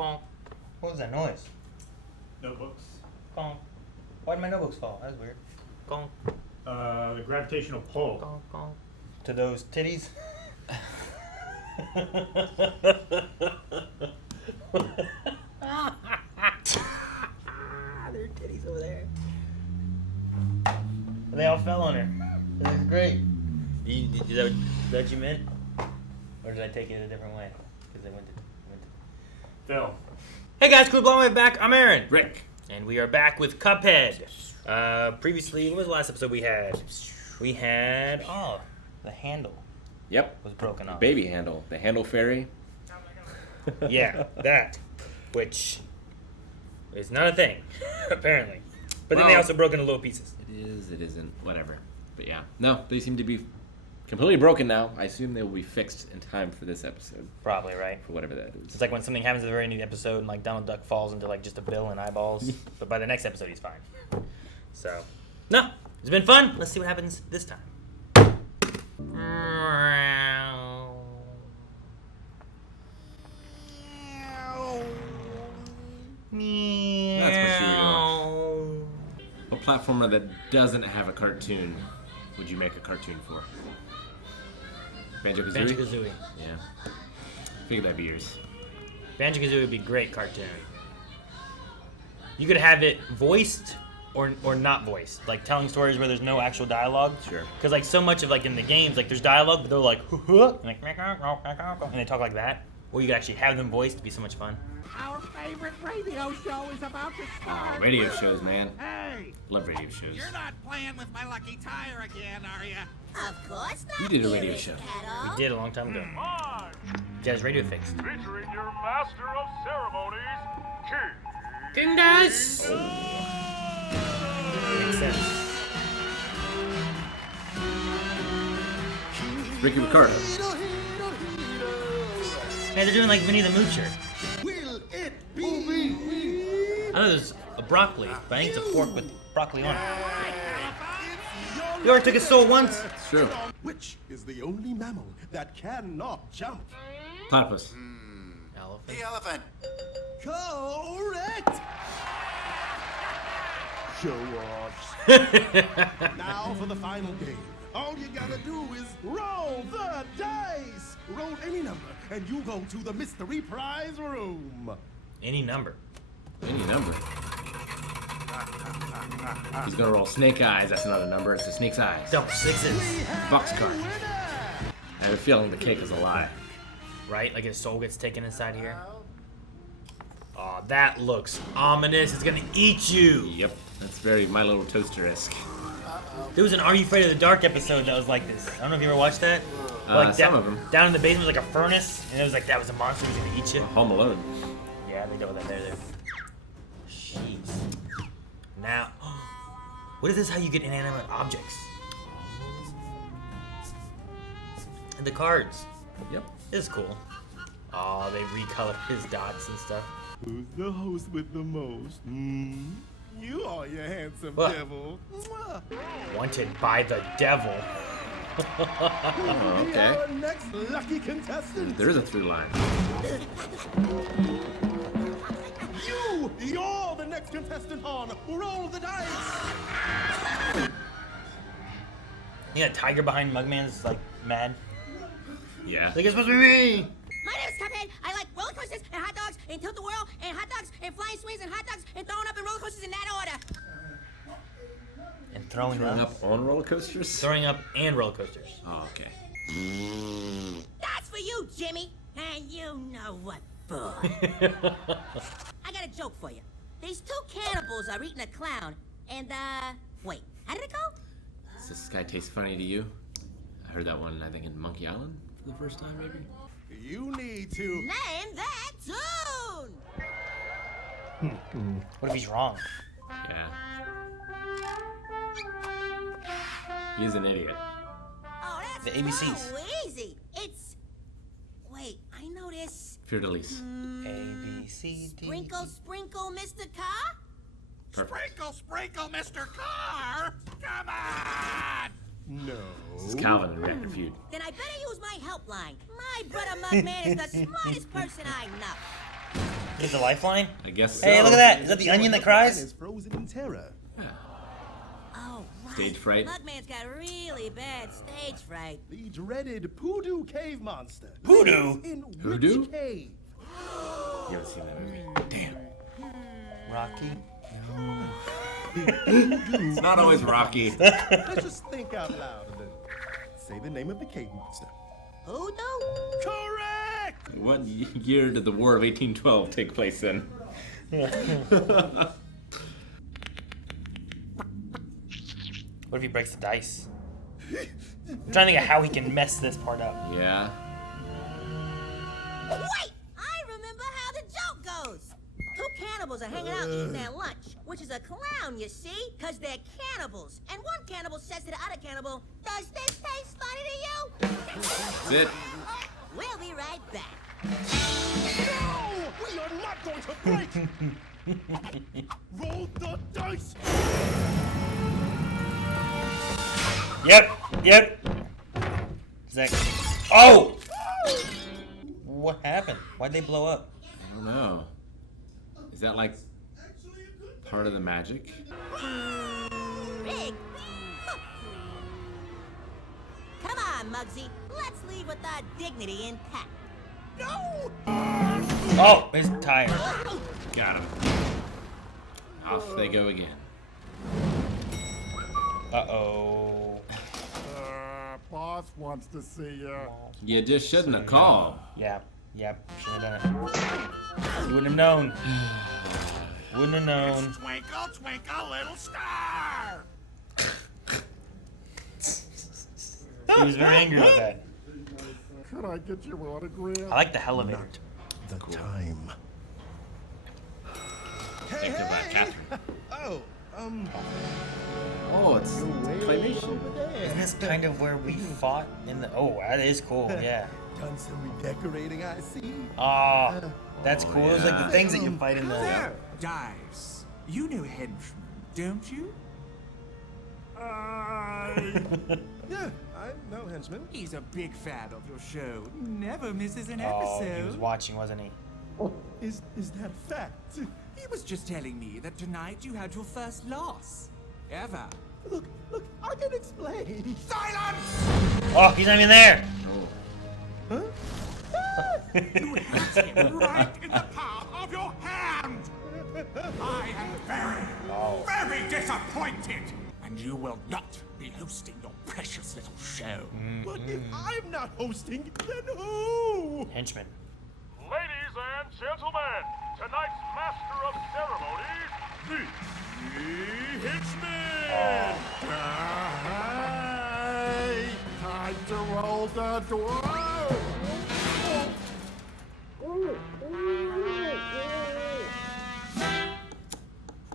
Conk. What was that noise? Notebooks. Conk. Why did my notebooks fall? That was weird. Conk. The gravitational pull. Conk, conk. To those titties? There are titties over there. They all fell on her. This is great. Is that what you meant? Or did I take it a different way? Because they went to... Phil. Hey guys, cool blowing back. I'm Aaron. Rick. And we are back with Cuphead. Previously, what was the last episode we had? We had... Oh, the handle. Yep. Was broken off. Baby handle. The handle fairy. Yeah, that. Which is not a thing, apparently. But then they also broke into little pieces. It is, it isn't, whatever. But yeah. No, they seem to be completely broken now. I assume they will be fixed in time for this episode. Probably, right? For whatever that is. It's like when something happens at the very end of the episode and like Donald Duck falls into like just a bill and eyeballs. But by the next episode, he's fine. So, no, it's been fun. Let's see what happens this time. That's what you were. What platformer that doesn't have a cartoon would you make a cartoon for? Banjo-Kazooie? Banjo-Kazooie. Yeah. I figured that'd be yours. Banjo-Kazooie would be a great cartoon. You could have it voiced or not voiced, like telling stories where there's no actual dialogue. Sure. Because like so much of like in the games, like there's dialogue, but they're like, and they talk like that. Or you could actually have them voiced to be so much fun. Our favorite radio show is about to start. Radio shows, man. Hey, Love radio shows. you're not playing with my lucky tire again, are you? Of course not. You did a radio show. We did a long time ago. You guys radio fixed. Featuring your master of ceremonies, King. King Dice! Makes sense. Ricky Ricardo. Hey, they're doing like Vinny the Moocher. Will it be me? I know there's a broccoli, but I think it's a fork with broccoli on it. You already took his soul once. It's true. Which is the only mammal that cannot jump? Platypus. Elephant. The elephant. Correct! Show-offs. Now for the final game. All you gotta do is roll the dice. Roll any number, and you go to the mystery prize room. Any number. Any number. He's gonna roll snake eyes. That's not a number. It's a snake's eyes. Double sixes. Boxcar. I have a feeling the cake is a lie. Right? Like his soul gets taken inside here. Oh, that looks ominous. It's gonna eat you. Yep. That's very My Little Toaster-esque. There was an Are You Afraid of the Dark episode that was like this. I don't know if you ever watched that. Like Some of them. Down in the basement was like a furnace, and it was like that was a monster who was gonna eat you. Home Alone. Yeah, they dealt with that there. Jeez. Now, what if this is how you get inanimate objects? And the cards. Yep. This is cool. Oh, they recolor his dots and stuff. Who's the host with the most? You are, you handsome What? devil. Mwah. Wanted by the devil. Oh, Be okay. our next lucky contestant. There is a through line. You're the next contestant on Roll the Dice. Yeah, tiger behind Mugman's like mad. Yeah. Like it's supposed to be me. My name is Cuphead. I like roller coasters and hot dogs and tilt the world and hot dogs and flying swings and hot dogs and throwing up in roller coasters in that order. And throwing Throwing up. up on roller coasters? Throwing up and roller coasters. Oh, okay. That's for you, Jimmy. And you know what for. I got a joke for you. These two cannibals are eating a clown. And, wait, how did it go? Does this guy taste funny to you? I heard that one, I think, in Monkey Island for the first time, maybe? You need to Name that tune. What if he's wrong? Yeah. He's an idiot. Oh, that's The ABCs. so easy. It's... Wait, I know this. Fiordelise. A, B, C, D. Sprinkle, sprinkle, Mr. Car? Perfect. Sprinkle, sprinkle, Mr. Carr. Come on. No. This is Calvin in Reactor Feud. Then I better use my helpline. My brother Mugman is the smartest person I know. Get the lifeline? I guess Hey, so. look at that. Is that the onion that cries? Is frozen in terror. Yeah. Oh, right. Stage fright. Mugman's got really bad stage fright. The dreaded Poodoo Cave Monster. Hoodoo? lives in Hoodoo? which cave? You haven't seen that movie. Damn. Rocky? It's not always Rocky. Let's just think out loud and then say the name of the cave monster. Hoodoo? Correct! What year did the War of 1812 take place in? What if he breaks the dice? I'm trying to think of how he can mess this part up. Yeah. Wait! I remember how the joke goes. Two cannibals are hanging out eating their lunch, which is a clown, you see, because they're cannibals. And one cannibal says to the other cannibal, "Does this taste funny to you?" That's it. We'll be right back. No! We are not going to break! Roll the dice! Yep. Zach. Oh! What happened? Why'd they blow up? I don't know. Is that like part of the magic? Big. Come on, Muggsy. Let's leave with our dignity intact. No! Oh, his tire. Got him. Off they go again. Uh-oh. Boss wants to see you. You just shouldn't have called. Yep. Should have done it. You wouldn't have known. Wouldn't have known. Twinkle, twinkle, little star. He was very angry about that. Could I get your autograph? I like the elevator. The time. Think of Catherine. Oh, Oh, it's way claymation. over there. Isn't this kind of where we fought in the... Oh, that is cool, yeah. Done some redecorating, I see. Ah, that's Oh, cool. It was like yeah. the things that you fight in the... So, Dice, you know Henchman, don't you? Yeah, I know henchman. He's a big fan of your show. Never misses an Oh, episode. he was watching, wasn't he? Is that a fact? He was just telling me that tonight you had your first loss. Ever. Look, I can explain. Silence! Oh, he's not even there. Huh? You hit him right in the palm of your hand! I am very disappointed! And you will not be hosting your precious little show. But if I'm not hosting, then who? Henchman. Ladies and gentlemen, tonight's master of ceremonies, the Hitchman! Hey, time to roll the door.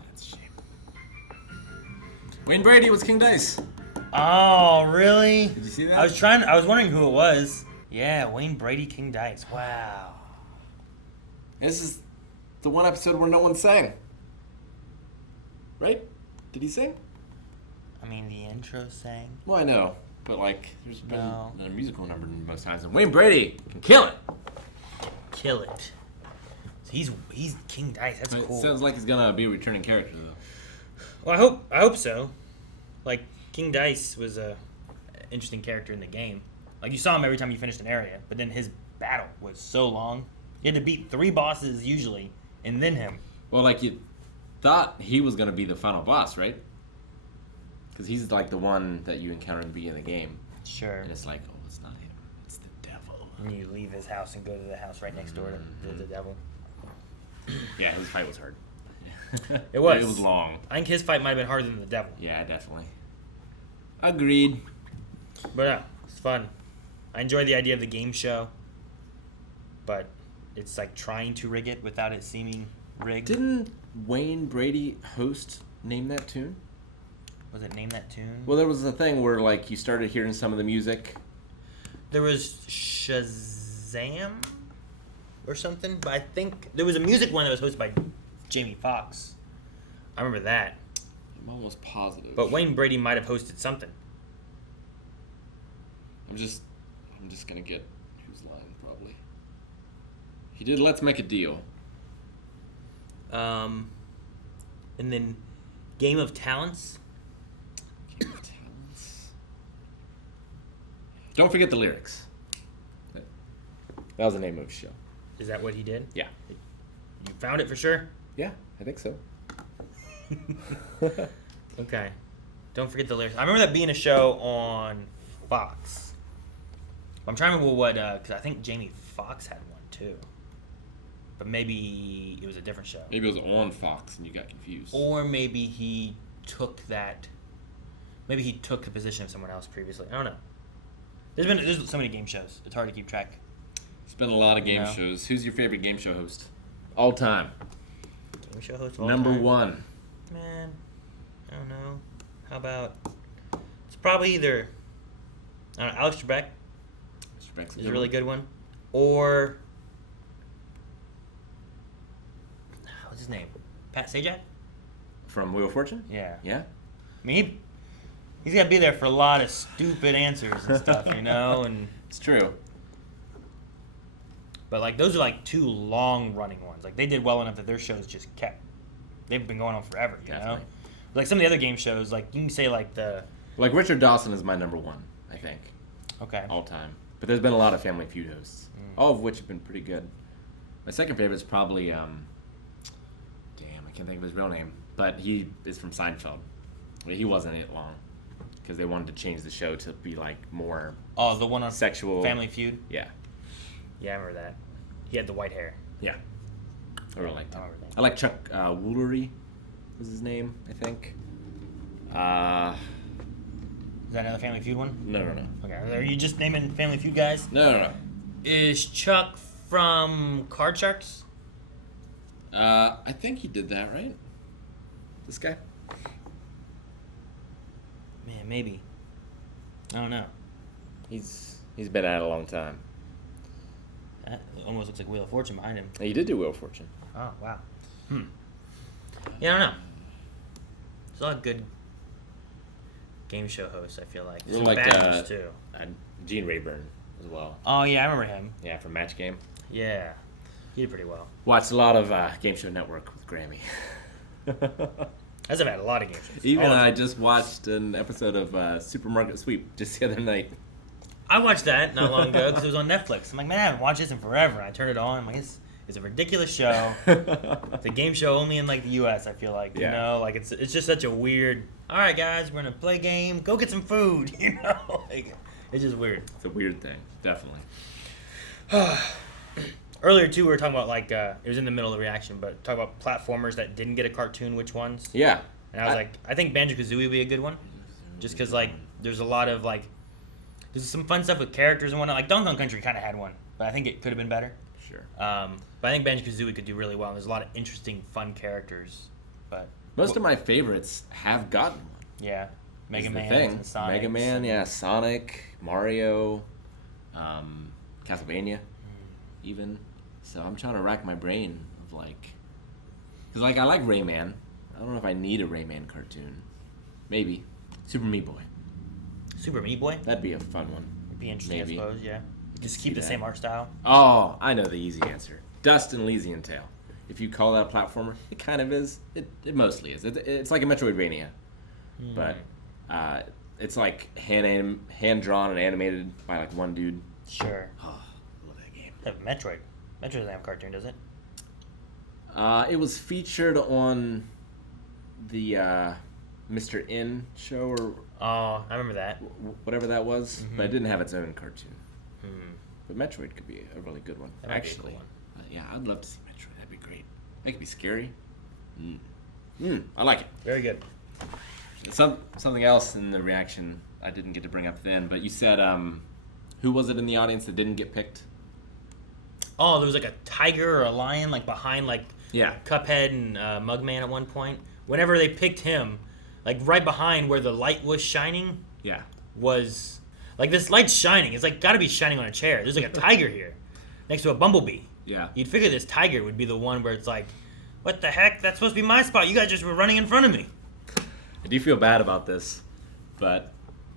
That's a shame. Wayne Brady was King Dice. Oh, really? Did you see that? I was wondering who it was. Yeah, Wayne Brady, King Dice. Wow. This is the one episode where no one sang. Right? Did he sing? I mean, the intro sang. Well, I know. But, like, there's been No. a musical number most times. And Wayne Brady can kill it. Kill it. So he's King Dice. That's It cool. sounds like he's going to be a returning character, though. Well, I hope so. Like, King Dice was a interesting character in the game. Like, you saw him every time you finished an area, but then his battle was so long. You had to beat 3 bosses usually, and then him. Well, like, you thought he was going to be the final boss, right? Because he's, like, the one that you encounter in the beginning of the game. Sure. And it's like, oh, it's not him. It's the devil. And you leave his house and go to the house right next door to the devil. Yeah, his fight was hard. It was. It was long. I think his fight might have been harder than the devil. Yeah, definitely. Agreed. But yeah, it's fun. I enjoy the idea of the game show, but it's like trying to rig it without it seeming rigged. Didn't Wayne Brady host Name That Tune? Was it Name That Tune? Well, there was a thing where, like, you started hearing some of the music. There was Shazam or something, but I think there was a music one that was hosted by Jamie Foxx. I remember that. I'm almost positive. But Wayne Brady might have hosted something. I'm just gonna get whose line, probably. He did Let's Make a Deal. And then Game of Talents. Don't forget the lyrics. That was the name of the show. Is that what he did? Yeah. You found it for sure? Yeah, I think so. Okay. Don't forget the lyrics. I remember that being a show on Fox. I'm trying to remember what, because I think Jamie Foxx had one too. But maybe it was a different show. Maybe it was on Fox and you got confused. Or maybe he took that. Maybe he took the position of someone else previously. I don't know. There's so many game shows. It's hard to keep track. It's been a lot of game shows. Who's your favorite game show host? All time. Game show host of all Number time? one. Man, I don't know. How about? It's probably either. I don't know. Alex Trebek is a really good one, or what's his name? Pat Sajak. From Wheel of Fortune? Yeah. Yeah? I mean, he's got to be there for a lot of stupid answers and stuff, you know, and. It's true. But like those are like two long-running ones. Like they did well enough that their shows just kept. They've been going on forever, you know. Like some of the other game shows, like you can say like the. Like Richard Dawson is my number one, I think. Okay. All time. But there's been a lot of Family Feud hosts, all of which have been pretty good. My second favorite is probably, damn, I can't think of his real name, but he is from Seinfeld. He wasn't in it long because they wanted to change the show to be like more. Oh, the one on sexual Family Feud. Yeah. Yeah, I remember that. He had the white hair. Yeah. I really liked him. I remember that. I like Chuck Woolery, was his name, I think. Is that another Family Feud one? No. Okay. Are you just naming Family Feud guys? No. Is Chuck from Card Sharks? I think he did that, right? This guy? Man, maybe. I don't know. He's been at it a long time. That almost looks like Wheel of Fortune behind him. He did do Wheel of Fortune. Oh, wow. Yeah, I don't know. There's a lot of good game show hosts, I feel like. You Some like bad ones, too. Gene Rayburn as well. Oh, yeah, I remember him. Yeah, from Match Game. Yeah. He did pretty well. Watched a lot of Game Show Network with Grammy. As I've had a lot of game shows. Even All of I them. just watched an episode of Supermarket Sweep just the other night. I watched that not long ago because it was on Netflix. I'm like, man, I haven't watched this in forever. And I turned it on. I'm like, it's a ridiculous show. It's a game show only in like the U.S. I feel like, you know, like it's just such a weird. All right, guys, we're gonna play a game. Go get some food. You know, like, it's just weird. It's a weird thing, definitely. Earlier too, we were talking about like it was in the middle of the reaction, but talk about platformers that didn't get a cartoon. Which ones? Yeah. And I was like, I think Banjo-Kazooie would be a good one, just because like there's a lot of like there's some fun stuff with characters and whatnot. Like Donkey Kong Country kind of had one, but I think it could have been better. Sure. But I think Banjo-Kazooie could do really well. And there's a lot of interesting, fun characters. But Most of my favorites have gotten one. yeah, Mega Is the Man, thing. and Sonic, Mega Man, yeah, Sonic, Mario, Castlevania, even. So I'm trying to rack my brain of like, because like I like Rayman. I don't know if I need a Rayman cartoon. Maybe Super Meat Boy. Super Meat Boy. That'd be a fun one. It'd be interesting, Maybe. I suppose. Yeah, just see keep the that. same art style. Oh, I know the easy answer. Dust and Elysian Tale. If you call that a platformer, it kind of is. It mostly is. It's like a Metroidvania, but it's like hand drawn and animated by like one dude. Sure. Oh, I love that game. Metroid. Metroid doesn't have a cartoon, does it? It was featured on the Mr. N show or Oh, I remember that. whatever that was, but it didn't have its own cartoon. Hmm. But Metroid could be a really good one. That might be a Actually, cool one. Yeah, I'd love to see Metroid. That'd be great. That could be scary. I like it. Very good. Something else in the reaction I didn't get to bring up then, but you said, who was it in the audience that didn't get picked? Oh, there was like a tiger or a lion like behind like Yeah. Cuphead and Mugman at one point. Whenever they picked him, like right behind where the light was shining Yeah. was like this light's shining. It's like got to be shining on a chair. There's like a tiger here next to a bumblebee. Yeah. You'd figure this tiger would be the one where it's like, what the heck? That's supposed to be my spot. You guys just were running in front of me. I do feel bad about this, but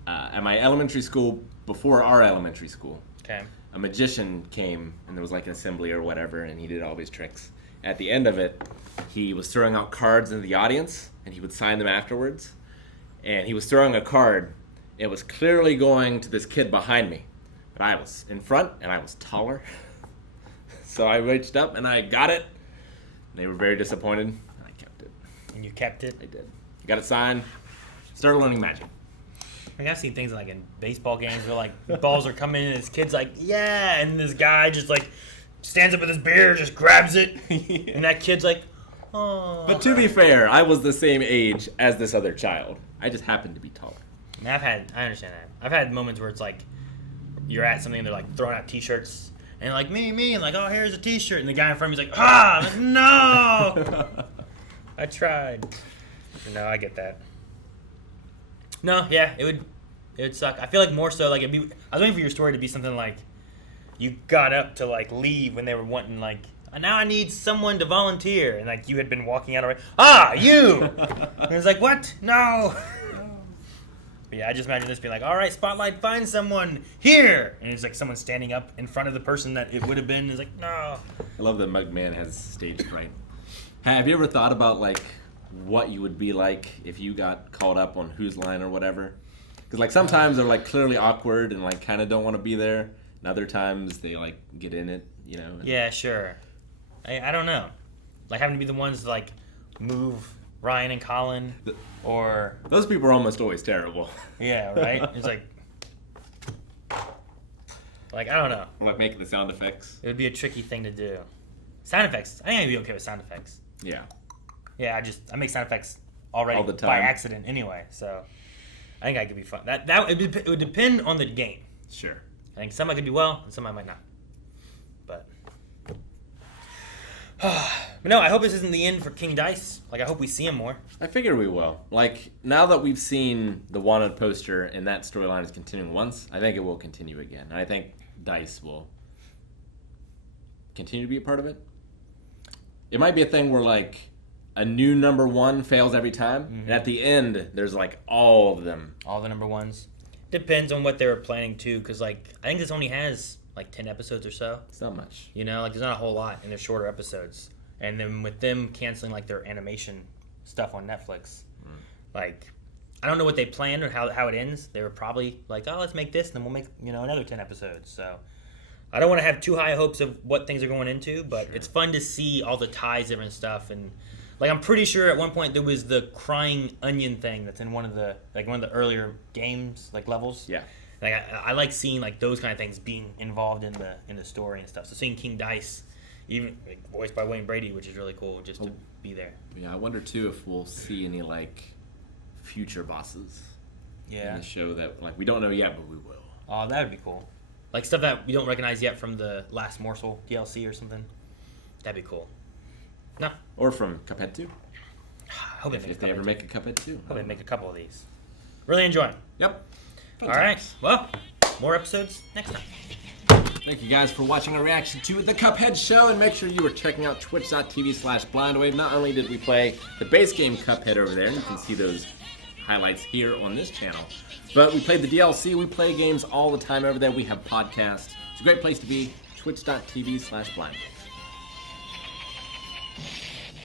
at my elementary school, before our elementary school, Okay. a magician came and there was like an assembly or whatever, and he did all these tricks. at the end of it, he was throwing out cards into the audience, and he would sign them afterwards. And he was throwing a card. It was clearly going to this kid behind me. But I was in front, and I was taller. So I reached up, and I got it. They were very disappointed. I kept it. And you kept it? I did. Got it signed. Started learning Magic. Like, I've seen things like in baseball games where like the balls are coming in and this kid's like, yeah, and this guy just like stands up with his beer, just grabs it, and that kid's like, oh. But to be fair, I was the same age as this other child. I just happened to be taller. I mean, I understand that. I've had moments where it's like you're at something and they're like throwing out T-shirts and like me, and like, oh, here's a T-shirt, and the guy in front of me's like, no. I tried. No, I get that. No, yeah, it would suck. I feel like more so like I was waiting for your story to be something like you got up to like leave when they were wanting like, now I need someone to volunteer, and like you had been walking out already. You! And it's like, what? No. But yeah, I just imagine this being like, all right, spotlight, find someone here, and it's like someone standing up in front of the person that it would have been. It's like, no. I love that Mugman has stage fright. Have you ever thought about like what you would be like if you got called up on Whose Line or whatever? Because like sometimes they're like clearly awkward and like kind of don't want to be there, and other times they like get in it, you know. Yeah, sure. I don't know. Like having to be the ones to like move Ryan and Colin, or those people are almost always terrible. Yeah, right. It's like I don't know. Like making the sound effects. It would be a tricky thing to do. Sound effects. I think I'd be okay with sound effects. Yeah. Yeah, I make sound effects already all the time by accident anyway, so I think I could be fun. It would depend on the game. Sure. I think some I could do well, and some I might not. But no, I hope this isn't the end for King Dice. Like I hope we see him more. I figure we will. Like now that we've seen the wanted poster and that storyline is continuing once, I think it will continue again. And I think Dice will continue to be a part of it. It might be a thing where like a new number one fails every time, and at the end there's like all of them. All the number ones. Depends on what they were planning too, because like I think this only has like 10 episodes or so. It's not much. You know, like there's not a whole lot, and they're shorter episodes. And then with them canceling like their animation stuff on Netflix, like I don't know what they planned or how it ends. They were probably like, oh, let's make this, and then we'll make another 10 episodes. So I don't want to have too high hopes of what things are going into, but It's fun to see all the ties and stuff. And like I'm pretty sure at one point there was the crying onion thing that's in one of the earlier games like levels. Yeah. Like I like seeing like those kind of things being involved in the story and stuff. So seeing King Dice, even like, voiced by Wayne Brady, which is really cool, just to be there. Yeah, I wonder too if we'll see any like future bosses. Yeah. In the show that like we don't know yet, but we will. Oh, that would be cool. Like stuff that we don't recognize yet from the Last Morsel DLC or something. That'd be cool. No. Or from Cuphead 2. I hope if they ever make a Cuphead 2. Hope they make a couple of these. Really enjoying. Yep. All right. Well, more episodes next time. Thank you guys for watching our reaction to The Cuphead Show, and make sure you are checking out twitch.tv/blindwave. Not only did we play the base game Cuphead over there, and you can see those highlights here on this channel, but we played the DLC. We play games all the time over there. We have podcasts. It's a great place to be. Twitch.tv/blindwave.